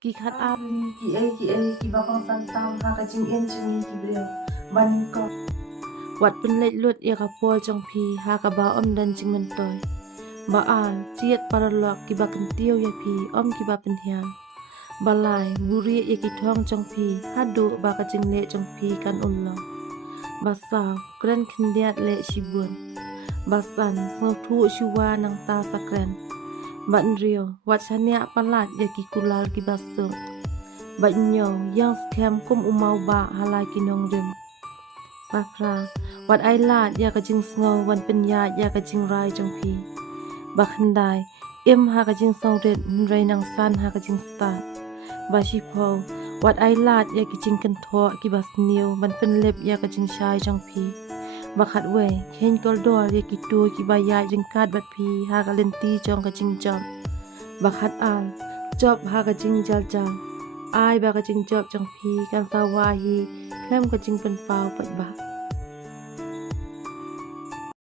ki khat a ki bakang santang ha ka jing en chungi ki brio ban ko wat pen leit lut ya ka pol chong phi ha ka ba om dan ching man toy ba al chiat paralok ki ba kan tiu ya phi om ki ba pen hiam balai buri ya ki thong chong phi ha du ba ka jing le chong phi kan ullo ba sa kren khindiat le shibun ba san so thu shuwa nang ta sakren ban rio wat chania palat ya ki kulal ki ba sung ba nyo yang scam kum umau ba halai ki nong rim ba pra wat ai lad ya ka jing sngo wan pen ya ya ka jing rai jong phi ba khandai em ha ka jing song ret rai nang san ha ka jing start ba shi pho wat ai lad ya ki jing kan tho ki ba sniu ban pen lep ya ka jing shai jong phi ba khat we khen kol dor ya ki tu ki ba ya jing kat bat phi ha ka len ti jong ka jing job ba khat al job ha ka jing jal jal ai ba ka jing job jong phi kan sa wa hi klem ka jing pen pau pat ba